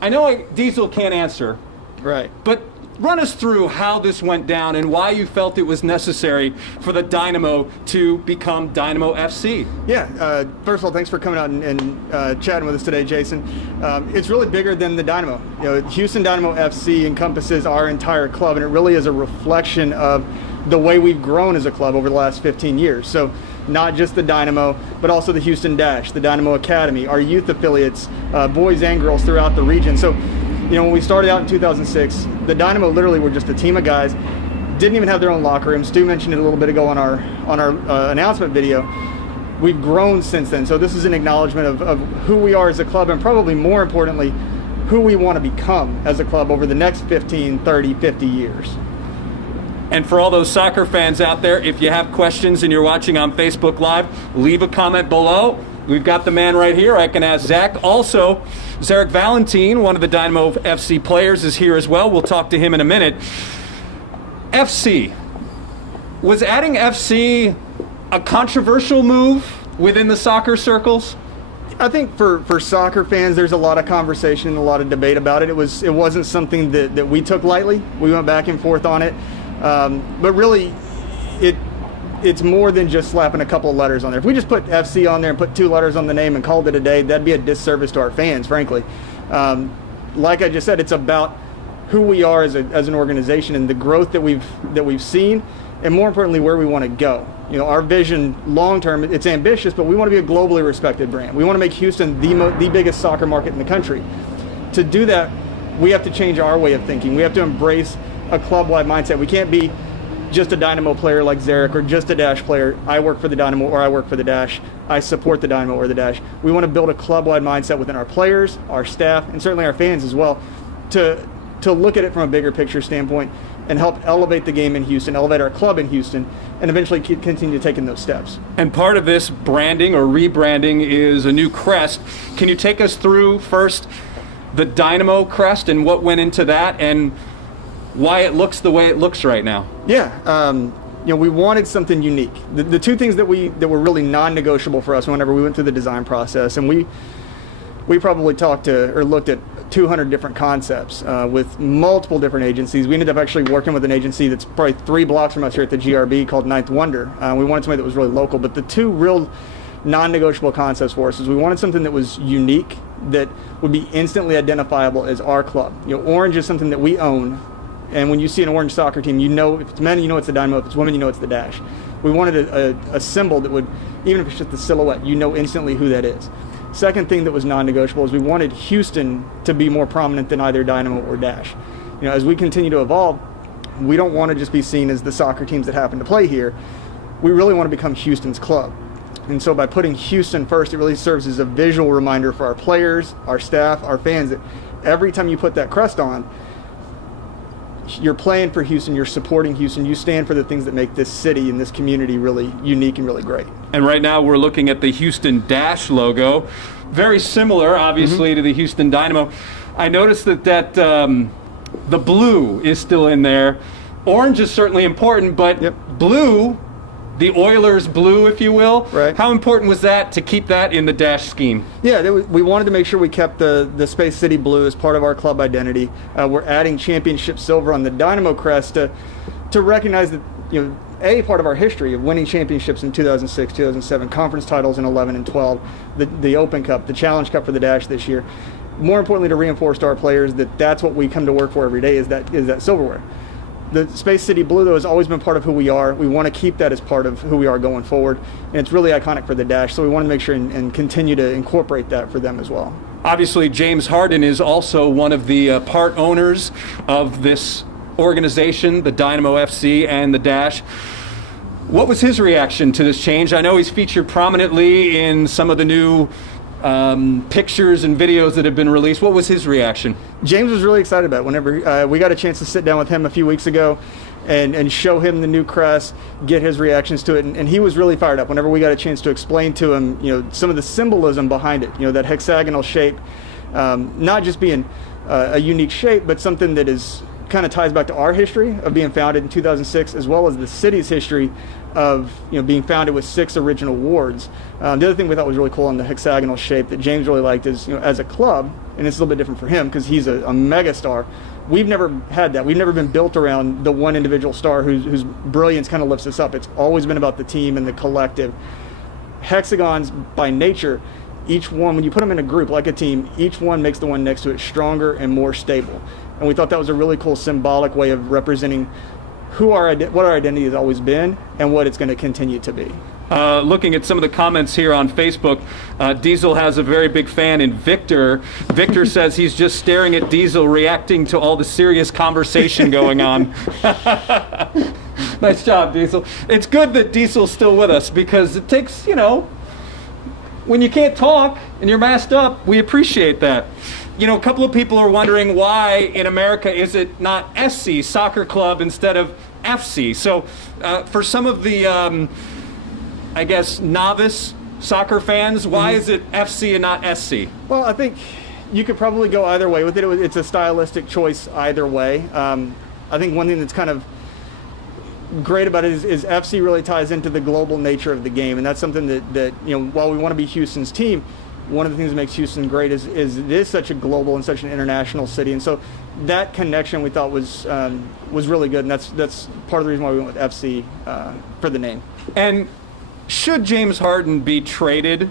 I know Diesel can't answer, Right. but run us through how this went down and why you felt it was necessary for the Dynamo to become Dynamo FC. Yeah, first of all, thanks for coming out and chatting with us today, Jason. It's really bigger than the Dynamo. You know, Houston Dynamo FC encompasses our entire club, and it really is a reflection of the way we've grown as a club over the last 15 years. So not just the Dynamo, but also the Houston Dash, the Dynamo Academy, our youth affiliates, boys and girls throughout the region. So, you know, when we started out in 2006, the Dynamo literally were just a team of guys, didn't even have their own locker room. Stu mentioned it a little bit ago on our announcement video. We've grown since then. So this is an acknowledgement of who we are as a club, and probably more importantly, who we want to become as a club over the next 15, 30, 50 years. And for all those soccer fans out there, if you have questions and you're watching on Facebook Live, leave a comment below. We've got the man right here. I can ask Zach. Also, Zarek Valentin, one of the Dynamo FC players, is here as well. We'll talk to him in a minute. FC. Was adding FC a controversial move within the soccer circles? I think for soccer fans, there's a lot of conversation and a lot of debate about it. It wasn't something that we took lightly. We went back and forth on it. But really, it's more than just slapping a couple of letters on there. If we just put FC on there and put 2 letters on the name and called it a day, that'd be a disservice to our fans, frankly. Like I just said, it's about who we are as an organization and the growth that we've seen, and more importantly, where we want to go. You know, our vision long term, it's ambitious, but we want to be a globally respected brand. We want to make Houston the biggest soccer market in the country. To do that, we have to change our way of thinking. We have to embrace a club-wide mindset. We can't be just a Dynamo player like Zarek, or just a Dash player. I work for the Dynamo or I work for the Dash. I support the Dynamo or the Dash. We want to build a club-wide mindset within our players, our staff, and certainly our fans as well, to look at it from a bigger picture standpoint and help elevate the game in Houston, elevate our club in Houston, and eventually continue taking those steps. And part of this branding or rebranding is a new crest. Can you take us through first the Dynamo crest and what went into that, and why it looks the way it looks right now? Yeah, you know, we wanted something unique. The 2 things that were really non-negotiable for us whenever we went through the design process, and we probably talked to or looked at 200 different concepts with multiple different agencies. We ended up actually working with an agency that's probably 3 blocks from us here at the GRB called Ninth Wonder. We wanted something that was really local, but the 2 real non-negotiable concepts for us is we wanted something that was unique, that would be instantly identifiable as our club. You know, orange is something that we own. And when you see an orange soccer team, you know, if it's men, you know it's the Dynamo. If it's women, you know it's the Dash. We wanted a symbol that would, even if it's just the silhouette, you know instantly who that is. Second thing that was non-negotiable is we wanted Houston to be more prominent than either Dynamo or Dash. You know, as we continue to evolve, we don't want to just be seen as the soccer teams that happen to play here. We really want to become Houston's club. And so by putting Houston first, it really serves as a visual reminder for our players, our staff, our fans, that every time you put that crest on, you're playing for Houston, you're supporting Houston, you stand for the things that make this city and this community really unique and really great. And right now we're looking at the Houston Dash logo. Very similar, obviously, to the Houston Dynamo. I noticed that the blue is still in there. Orange is certainly important, but blue, the Oilers blue, if you will, right. How important was that to keep that in the Dash scheme? Yeah, we wanted to make sure we kept the Space City blue as part of our club identity. We're adding championship silver on the Dynamo crest to recognize that, you know, part of our history of winning championships in 2006, 2007, conference titles in 11 and 12, the Open Cup, the Challenge Cup for the Dash this year. More importantly, to reinforce to our players that that's what we come to work for every day, is that silverware. The Space City blue, though, has always been part of who we are. We want to keep that as part of who we are going forward, and it's really iconic for the Dash, so we want to make sure and continue to incorporate that for them as well. Obviously, James Harden is also one of the part owners of this organization, the Dynamo FC and the Dash. What was his reaction to this change? I know he's featured prominently in some of the new pictures and videos that have been released. What was his reaction? James was really excited about it. Whenever we got a chance to sit down with him a few weeks ago and show him the new crest, get his reactions to it, and he was really fired up whenever we got a chance to explain to him, you know, some of the symbolism behind it. You know, that hexagonal shape, not just being a unique shape, but something that is kind of ties back to our history of being founded in 2006, as well as the city's history of, you know, being founded with 6 original wards. The other thing we thought was really cool on the hexagonal shape that James really liked is, you know, as a club, and it's a little bit different for him because he's a mega star. We've never had that. We've never been built around the one individual star whose brilliance kind of lifts us up. It's always been about the team and the collective. Hexagons, by nature, each one, when you put them in a group like a team, each one makes the one next to it stronger and more stable. And we thought that was a really cool symbolic way of representing what our identity has always been and what it's going to continue to be. Looking at some of the comments here on Facebook, Diesel has a very big fan in Victor. Victor says he's just staring at Diesel, reacting to all the serious conversation going on. Nice job, Diesel. It's good that Diesel's still with us because it takes, when you can't talk and you're masked up, we appreciate that. A couple of people are wondering why in America is it not SC, Soccer Club, instead of FC. So for some of the I guess, novice soccer fans, why is it FC and not SC? Well, I think you could probably go either way with it. It's a stylistic choice either way. I think one thing that's kind of great about it is FC really ties into the global nature of the game, and that's something that while we want to be Houston's team, one of the things that makes Houston great is it is such a global and such an international city, and so that connection we thought was really good, and that's part of the reason why we went with FC for the name. And should James Harden be traded,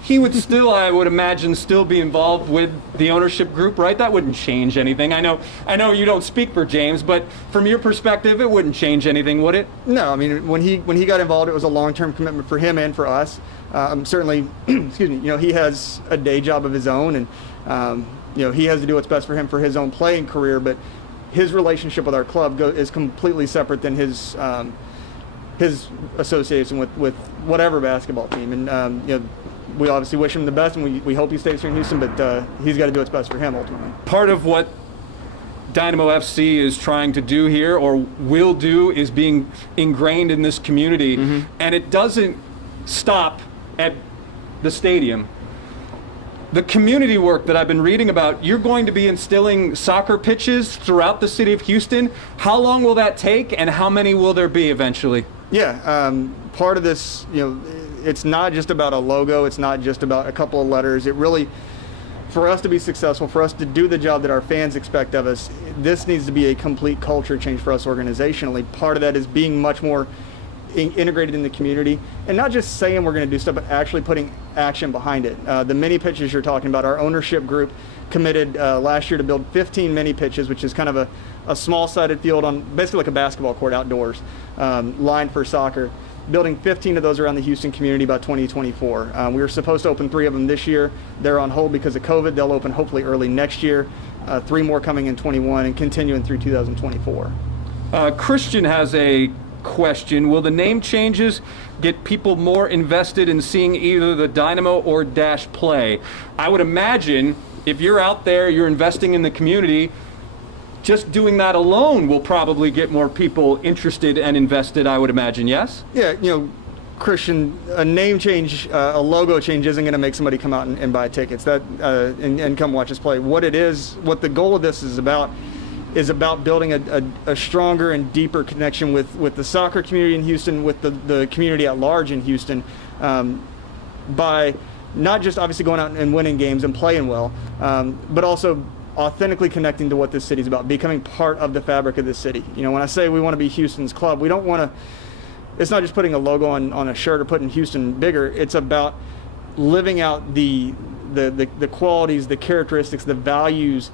he would still, I would imagine, still be involved with the ownership group, right? That wouldn't change anything. I know you don't speak for James, but from your perspective, it wouldn't change anything, would it? No, I mean, when he got involved, it was a long-term commitment for him and for us. Certainly, excuse me, he has a day job of his own, and he has to do what's best for him for his own playing career, but his relationship with our club is completely separate than his association with whatever basketball team, and we obviously wish him the best, and we hope he stays here in Houston, but he's got to do what's best for him ultimately. Part of what Dynamo FC is trying to do here, or will do, is being ingrained in this community, and it doesn't stop at the stadium. The community work that I've been reading about, you're going to be instilling soccer pitches throughout the city of Houston. How long will that take, and how many will there be eventually? Yeah, part of this, it's not just about a logo. It's not just about a couple of letters. It really, for us to be successful, for us to do the job that our fans expect of us, this needs to be a complete culture change for us organizationally. Part of that is being much more integrated in the community, and not just saying we're going to do stuff, but actually putting action behind it. The mini pitches you're talking about, our ownership group committed last year to build 15 mini pitches, which is kind of a small-sided field on basically like a basketball court outdoors, lined for soccer. Building 15 of those around the Houston community by 2024. We were supposed to open 3 of them this year. They're on hold because of COVID. They'll open hopefully early next year. 3 more coming in 21 and continuing through 2024. Christian has a question. Will the name changes get people more invested in seeing either the Dynamo or Dash play? I would imagine if you're out there, you're investing in the community, just doing that alone will probably get more people interested and invested, I would imagine, yes? Yeah, Christian, a name change, a logo change isn't going to make somebody come out and buy tickets and come watch us play. What the goal of this is about building a stronger and deeper connection with the soccer community in Houston, with the community at large in Houston, by not just obviously going out and winning games and playing well, but also authentically connecting to what this city's about, becoming part of the fabric of this city. When I say we want to be Houston's club, we don't want to, it's not just putting a logo on a shirt or putting Houston bigger. It's about living out the qualities, the characteristics, the values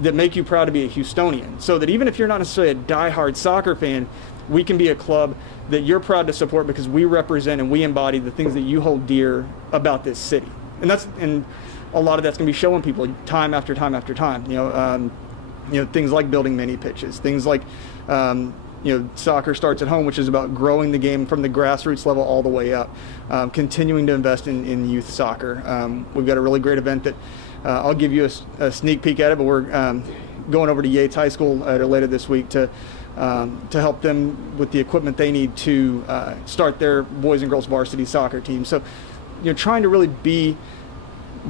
that make you proud to be a Houstonian, so that even if you're not necessarily a diehard soccer fan, we can be a club that you're proud to support because we represent and we embody the things that you hold dear about this city. And a lot of that's going to be showing people time after time after time. Things like building mini pitches, things like soccer starts at home, which is about growing the game from the grassroots level all the way up. Continuing to invest in youth soccer. We've got a really great event that I'll give you a sneak peek at it, but we're going over to Yates High School later this week to help them with the equipment they need to start their boys and girls varsity soccer team. So, trying to really be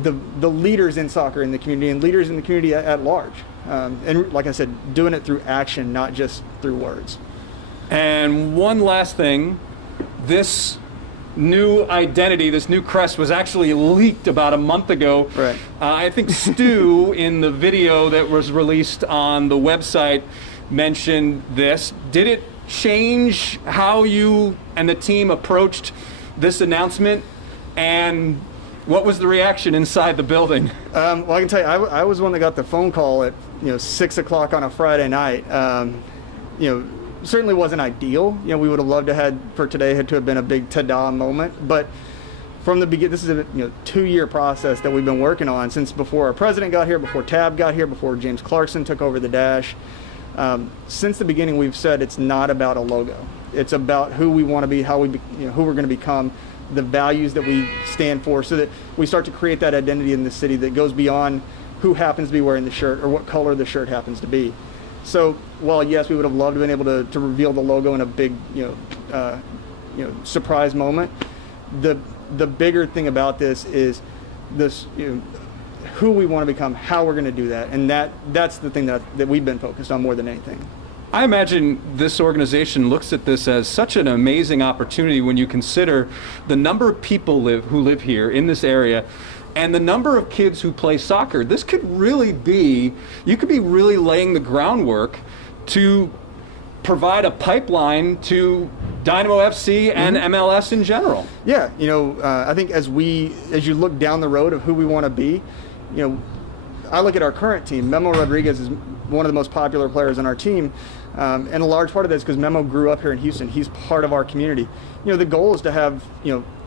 the leaders in soccer in the community and leaders in the community at large. And like I said, doing it through action, not just through words. And one last thing, this new identity, this new crest, was actually leaked about a month ago. Right. I think Stu, in the video that was released on the website, mentioned this. Did it change how you and the team approached this announcement? And what was the reaction inside the building? Well, I can tell you, I was one that got the phone call at 6 o'clock on a Friday night. Certainly wasn't ideal. We would have loved to have been a big ta-da moment. But from the beginning, this is a 2-year process that we've been working on since before our president got here, before Tab got here, before James Clarkson took over the Dash. Since the beginning, we've said it's not about a logo. It's about who we want to be, who we're going to become, the values that we stand for, so that we start to create that identity in the city that goes beyond who happens to be wearing the shirt or what color the shirt happens to be. So while yes, we would have loved to have been able to reveal the logo in a big surprise moment, the bigger thing about this is this who we want to become, how we're going to do that, and that's the thing that we've been focused on more than anything. I imagine this organization looks at this as such an amazing opportunity when you consider the number of people who live here in this area and the number of kids who play soccer. This could really be, you could be really laying the groundwork to provide a pipeline to Dynamo FC and MLS in general. Yeah, I think as you look down the road of who we want to be, I look at our current team. Memo Rodriguez is one of the most popular players on our team. And a large part of that is because Memo grew up here in Houston. He's part of our community. The goal is to have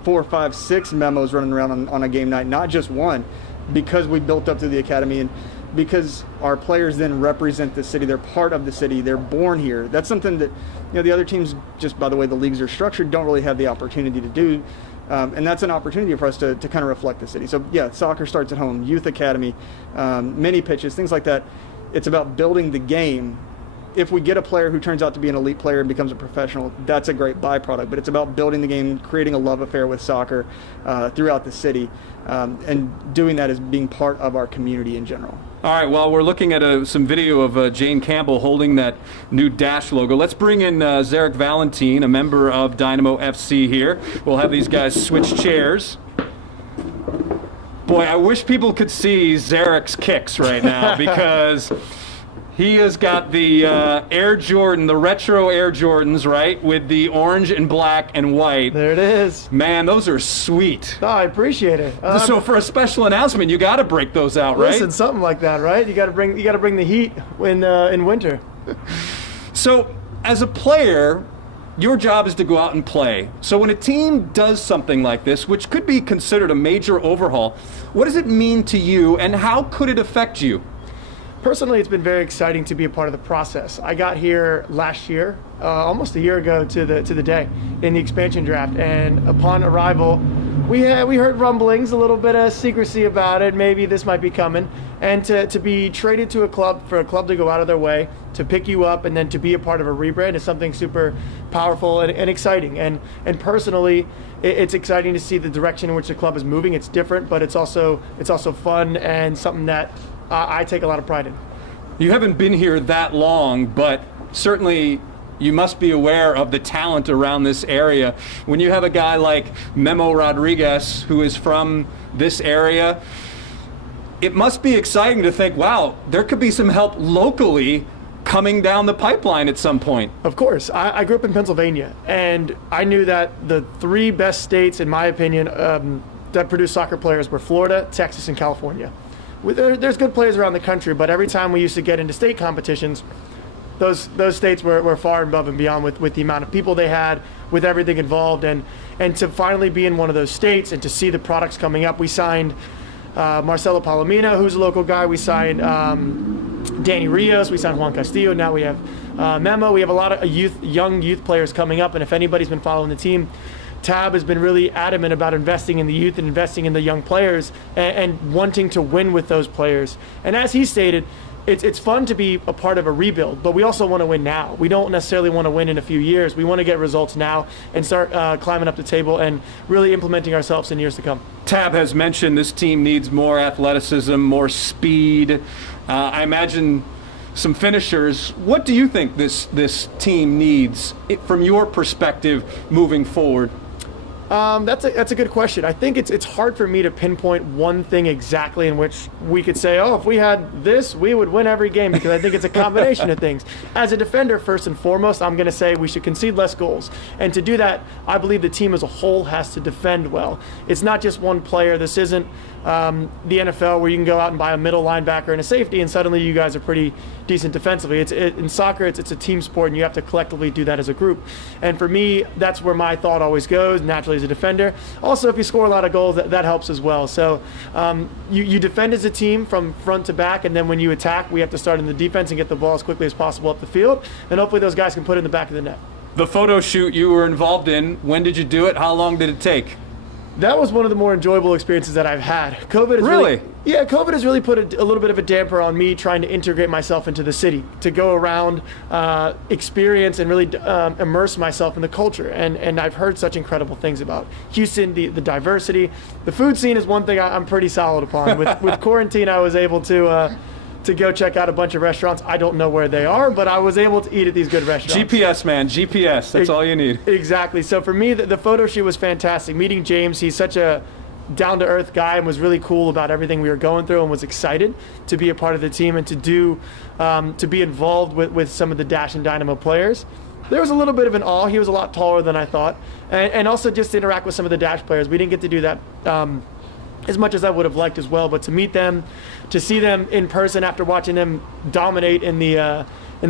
4, 5, 6 Memos running around on a game night, not just one, because we built up through the academy and because our players then represent the city. They're part of the city. They're born here. That's something that the other teams, just by the way the leagues are structured, don't really have the opportunity to do. And that's an opportunity for us to kind of reflect the city. So yeah, soccer starts at home, youth academy, mini pitches, things like that. It's about building the game. If we get a player who turns out to be an elite player and becomes a professional, that's a great byproduct. But it's about building the game, creating a love affair with soccer throughout the city, and doing that as being part of our community in general. All right, well, we're looking at some video of Jane Campbell holding that new Dash logo. Let's bring in Zarek Valentine, a member of Dynamo FC here. We'll have these guys switch chairs. Boy, I wish people could see Zarek's kicks right now because he has got the Air Jordan, the retro Air Jordans, right, with the orange and black and white. There it is. Man, those are sweet. Oh, I appreciate it. So for a special announcement, you got to break those out, right? Listen, something like that, right? You got to bring the heat in winter. So as a player, your job is to go out and play. So when a team does something like this, which could be considered a major overhaul, what does it mean to you, and how could it affect you? Personally, it's been very exciting to be a part of the process. I got here last year, almost a year ago to the day, in the expansion draft, and upon arrival, we heard rumblings, a little bit of secrecy about it. Maybe this might be coming, and to be traded to a club, for a club to go out of their way to pick you up, and then to be a part of a rebrand is something super powerful and exciting. And personally, it's exciting to see the direction in which the club is moving. It's different, but it's also fun and something that I take a lot of pride in. You haven't been here that long, but certainly you must be aware of the talent around this area. When you have a guy like Memo Rodriguez, who is from this area, it must be exciting to think, wow, there could be some help locally coming down the pipeline at some point. Of course. I grew up in Pennsylvania, and I knew that the 3 best states, in my opinion, that produce soccer players were Florida, Texas, and California. There's good players around the country, but every time we used to get into state competitions, those states were far above and beyond with the amount of people they had, with everything involved, and to finally be in one of those states and to see the products coming up. We signed Marcelo Palomino, who's a local guy. We signed Danny Rios. We signed Juan Castillo. Now we have Memo. We have a lot of young youth players coming up, and if anybody's been following the team, Tab has been really adamant about investing in the youth and investing in the young players and wanting to win with those players. And as he stated, it's fun to be a part of a rebuild, but we also want to win now. We don't necessarily want to win in a few years. We want to get results now and start climbing up the table and really implementing ourselves in years to come. Tab has mentioned this team needs more athleticism, more speed. I imagine some finishers. What do you think this team needs from your perspective moving forward? That's a good question. I think it's hard for me to pinpoint one thing exactly in which we could say, oh, if we had this, we would win every game, because I think it's a combination of things. As a defender, first and foremost, I'm going to say we should concede less goals. And to do that, I believe the team as a whole has to defend well. It's not just one player. This isn't the NFL where you can go out and buy a middle linebacker and a safety and suddenly you guys are pretty decent defensively. In soccer, it's a team sport, and you have to collectively do that as a group. And for me, that's where my thought always goes, naturally as a defender. Also, if you score a lot of goals, that helps as well. So you defend as a team from front to back, and then when you attack, we have to start in the defense and get the ball as quickly as possible up the field, and hopefully those guys can put it in the back of the net. The photo shoot you were involved in, when did you do it? How long did it take? That was one of the more enjoyable experiences that I've had. COVID has really put a little bit of a damper on me trying to integrate myself into the city, to go around, experience, and really immerse myself in the culture. And I've heard such incredible things about Houston, the diversity. The food scene is one thing I'm pretty solid upon. With quarantine, I was able to go check out a bunch of restaurants. I don't know where they are, but I was able to eat at these good restaurants. GPS, man, GPS, that's all you need. Exactly. So for me, the photo shoot was fantastic. Meeting James, he's such a down-to-earth guy and was really cool about everything we were going through, and was excited to be a part of the team and to be involved with some of the Dash and Dynamo players. There was a little bit of an awe. He was a lot taller than I thought. And also just to interact with some of the Dash players. We didn't get to do that as much as I would have liked as well, but to meet them, to see them in person after watching them dominate in the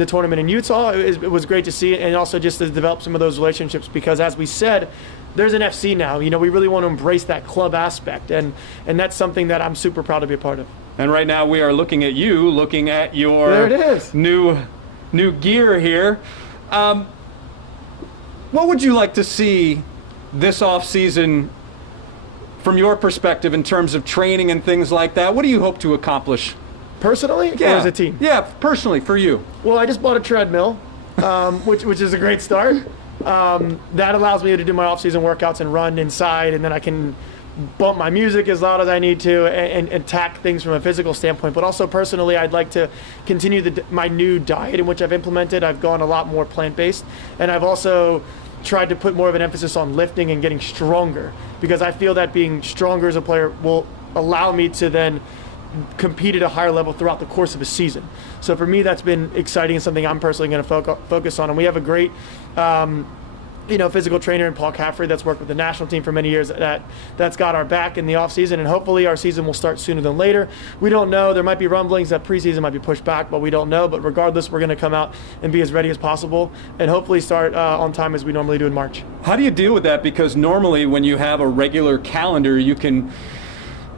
tournament in Utah, it was great to see, and also just to develop some of those relationships, because as we said, there's an FC now. We really want to embrace that club aspect, and that's something that I'm super proud to be a part of. And right now we are looking at you, looking at your there it is. new gear here. What would you like to see this off-season from your perspective in terms of training and things like that? What do you hope to accomplish? Personally, or as a team? Yeah, personally, for you. Well, I just bought a treadmill, which is a great start. That allows me to do my off-season workouts and run inside, and then I can bump my music as loud as I need to and attack things from a physical standpoint. But also personally, I'd like to continue my new diet in which I've implemented. I've gone a lot more plant-based, and I've also tried to put more of an emphasis on lifting and getting stronger, because I feel that being stronger as a player will allow me to then compete at a higher level throughout the course of a season. So for me, that's been exciting and something I'm personally going to focus on. And we have a great physical trainer in Paul Caffrey that's worked with the national team for many years that's got our back in the offseason, and hopefully our season will start sooner than later. We don't know. There might be rumblings that preseason might be pushed back, but we don't know. But regardless, we're going to come out and be as ready as possible and hopefully start on time as we normally do in March. How do you deal with that? Because normally when you have a regular calendar, you can,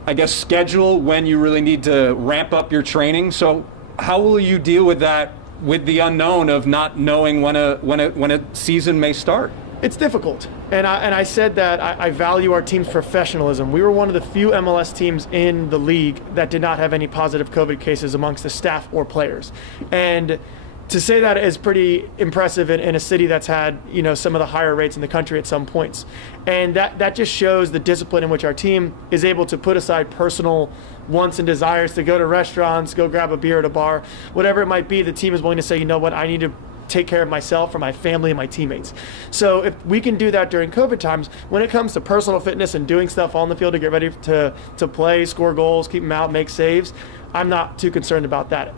I guess, schedule when you really need to ramp up your training. So how will you deal with that, with the unknown of not knowing when a season may start? It's difficult, and I said that I value our team's professionalism. We were one of the few MLS teams in the league that did not have any positive COVID cases amongst the staff or players, and to say that is pretty impressive in a city that's had some of the higher rates in the country at some points, and that just shows the discipline in which our team is able to put aside personal wants and desires to go to restaurants, go grab a beer at a bar, whatever it might be. The team is willing to say, you know what, I need to take care of myself or my family and my teammates. So if we can do that during COVID times, when it comes to personal fitness and doing stuff on the field to get ready to play, score goals, keep them out, make saves, I'm not too concerned about that.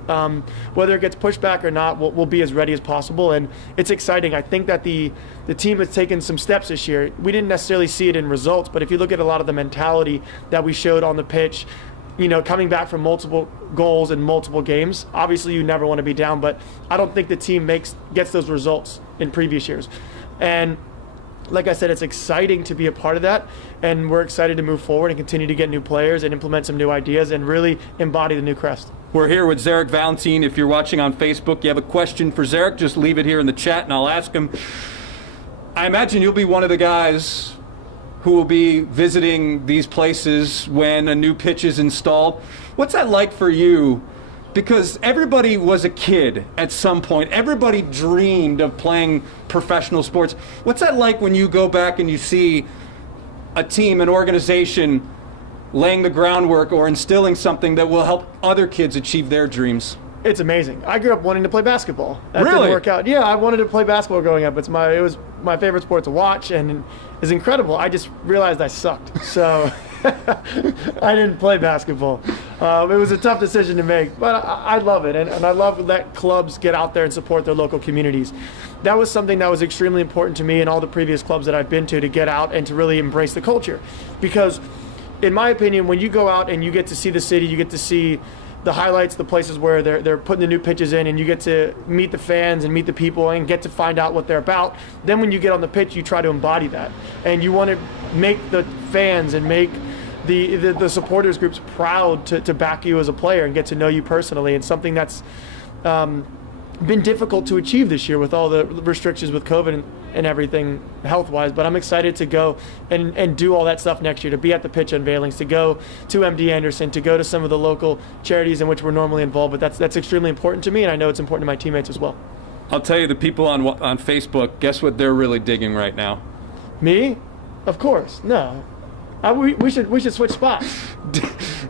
Whether it gets pushed back or not, we'll be as ready as possible, and it's exciting. I think that the team has taken some steps this year. We didn't necessarily see it in results, but if you look at a lot of the mentality that we showed on the pitch, coming back from multiple goals in multiple games, obviously you never want to be down, but I don't think the team gets those results in previous years. And like I said, it's exciting to be a part of that, and we're excited to move forward and continue to get new players and implement some new ideas and really embody the new crest. We're here with Zarek Valentine. If you're watching on Facebook, you have a question for Zarek, just leave it here in the chat and I'll ask him. I imagine you'll be one of the guys who will be visiting these places when a new pitch is installed. What's that like for you? Because everybody was a kid at some point. Everybody dreamed of playing professional sports. What's that like when you go back and you see a team, an organization laying the groundwork or instilling something that will help other kids achieve their dreams? It's amazing. I grew up wanting to play basketball. That really? Didn't work out. Yeah, I wanted to play basketball growing up. It was my favorite sport to watch and is incredible. I just realized I sucked. So I didn't play basketball. It was a tough decision to make, but I love it. And I love that clubs get out there and support their local communities. That was something that was extremely important to me and all the previous clubs that I've been to get out and to really embrace the culture. Because in my opinion, when you go out and you get to see the city, you get to see the highlights, the places where they're putting the new pitches in, and you get to meet the fans and meet the people and get to find out what they're about. Then when you get on the pitch, you try to embody that. And you want to make the fans and make the supporters groups proud to back you as a player and get to know you personally. And something that's been difficult to achieve this year with all the restrictions with COVID and everything health-wise, but I'm excited to go and do all that stuff next year, to be at the pitch unveilings, to go to MD Anderson, to go to some of the local charities in which we're normally involved. But that's extremely important to me, and I know it's important to my teammates as well. I'll tell you, the people on Facebook, guess what they're really digging right now? Me? Of course. No. We should switch spots.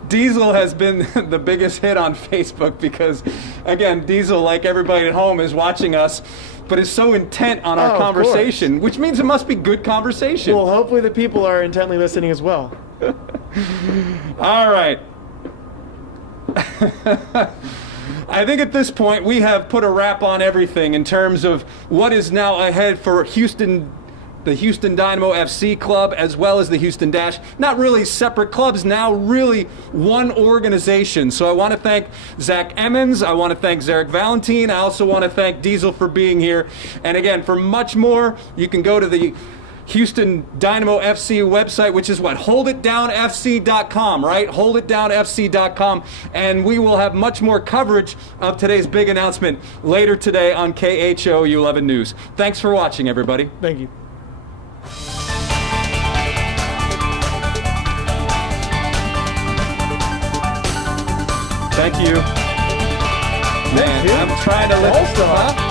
Diesel has been the biggest hit on Facebook because, again, Diesel, like everybody at home, is watching us, but is so intent on our conversation, which means it must be good conversation. Well, hopefully the people are intently listening as well. All right. I think at this point we have put a wrap on everything in terms of what is now ahead for the Houston Dynamo FC club, as well as the Houston Dash. Not really separate clubs, now really one organization. So I want to thank Zach Emmons. I want to thank Zarek Valentine. I also want to thank Diesel for being here. And again, for much more, you can go to the Houston Dynamo FC website, which is what? HoldItDownFC.com, right? HoldItDownFC.com. And we will have much more coverage of today's big announcement later today on KHO U11 News. Thanks for watching, everybody. Thank you. Thank you. Man, I'm trying to lift. Huh?